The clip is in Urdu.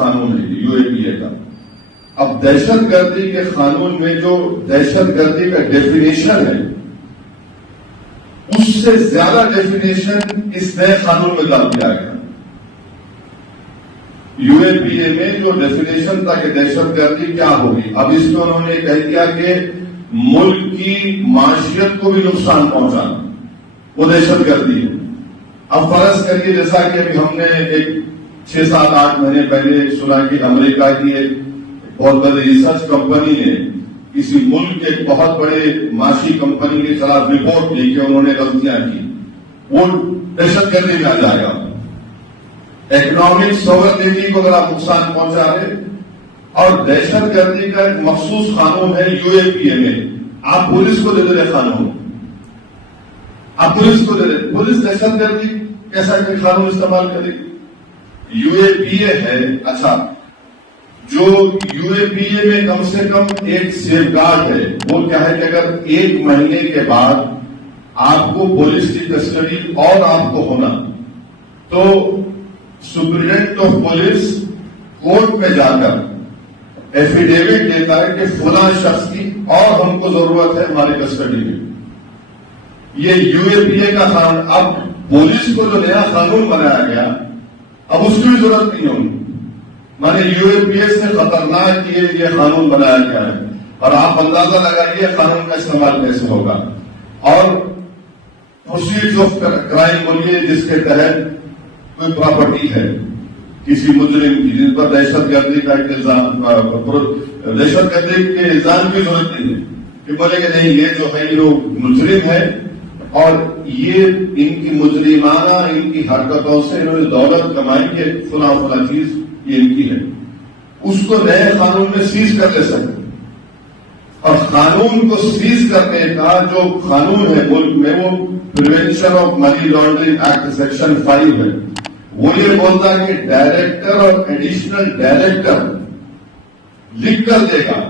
قانون ہے UAPA کا. اب دہشت گردی کے قانون میں جو دہشت گردی کا ڈیفینیشن ہے اس سے زیادہ ڈیفینیشن اس نئے قانون میں ڈال دیا گیا. UAPA میں جو ڈیفینیشن تھا کہ دہشت گردی کیا ہوگی، اب اس میں انہوں نے کہہ دیا کہ ملک کی معاشیت کو بھی نقصان پہنچانا وہ دہشت گردی ہے. اب فرض کریے جیسا کہ ابھی ہم نے ایک 6-7-8 مہینے پہلے سنا کہ امریکہ کی ایک بہت بڑی ریسرچ کمپنی نے کسی ملک کے ایک بہت بڑے معاشی کمپنی کے خلاف رپورٹ دی کہ انہوں نے غلطیاں کی، وہ دہشت گردی میں آ جائے گا. اکنامک سوورنٹی کو اگر آپ نقصان پہنچا رہے، اور دہشت گردی کا ایک مخصوص قانون ہے UAPA میں. آپ پولیس کو دے دے قانون، آپ پولیس کو دے دے، پولیس دہشت گردی کیسا کہ قانون استعمال کرے گی. UAPA ہے. اچھا، جو UAPA میں کم سے کم ایک سیف گارڈ ہے وہ کیا ہے کہ اگر 1 مہینے کے بعد آپ کو پولیس کی کسٹڈی اور آپ کو ہونا تو سپرنٹینڈنٹ آف پولیس کورٹ میں جا کر ایفیڈیوٹ دیتا ہے کہ فلاں شخص کی اور ہم کو ضرورت ہے ہماری کسٹڈی میں. یہ UAPA کا قانون. اب پولیس کو جو نیا قانون بنایا گیا اب اس کی بھی ضرورت نہیں ہوگی. مانے UAPA سے خطرناک یہ قانون بنایا گیا ہے، اور آپ اندازہ لگائیے قانون کا استعمال کیسے ہوگا. اور پروسیڈ آف کرائم بولیے جس کے تحت کوئی پراپرٹی ہے کسی مجرم کی جن پر دہشت گردی کا الزام، دہشت گردی کے الزام کی ضرورت نہیں ہے کہ بولے کہ نہیں یہ جو ہے یہ مجرم ہے اور یہ ان کی مجرمانہ ان کی حرکتوں سے انہوں نے دولت کمائی ہے، فلاں فلاں چیز یہ ان کی ہے، اس کو نئے قانون میں سیز کر لے سکتے. اور قانون کو سیز کرنے کا جو قانون ہے ملک میں وہ prevention of money laundering act section 5 ہے. وہ یہ بولتا ہے کہ ڈائریکٹر اور ایڈیشنل ڈائریکٹر لکھ کر دے گا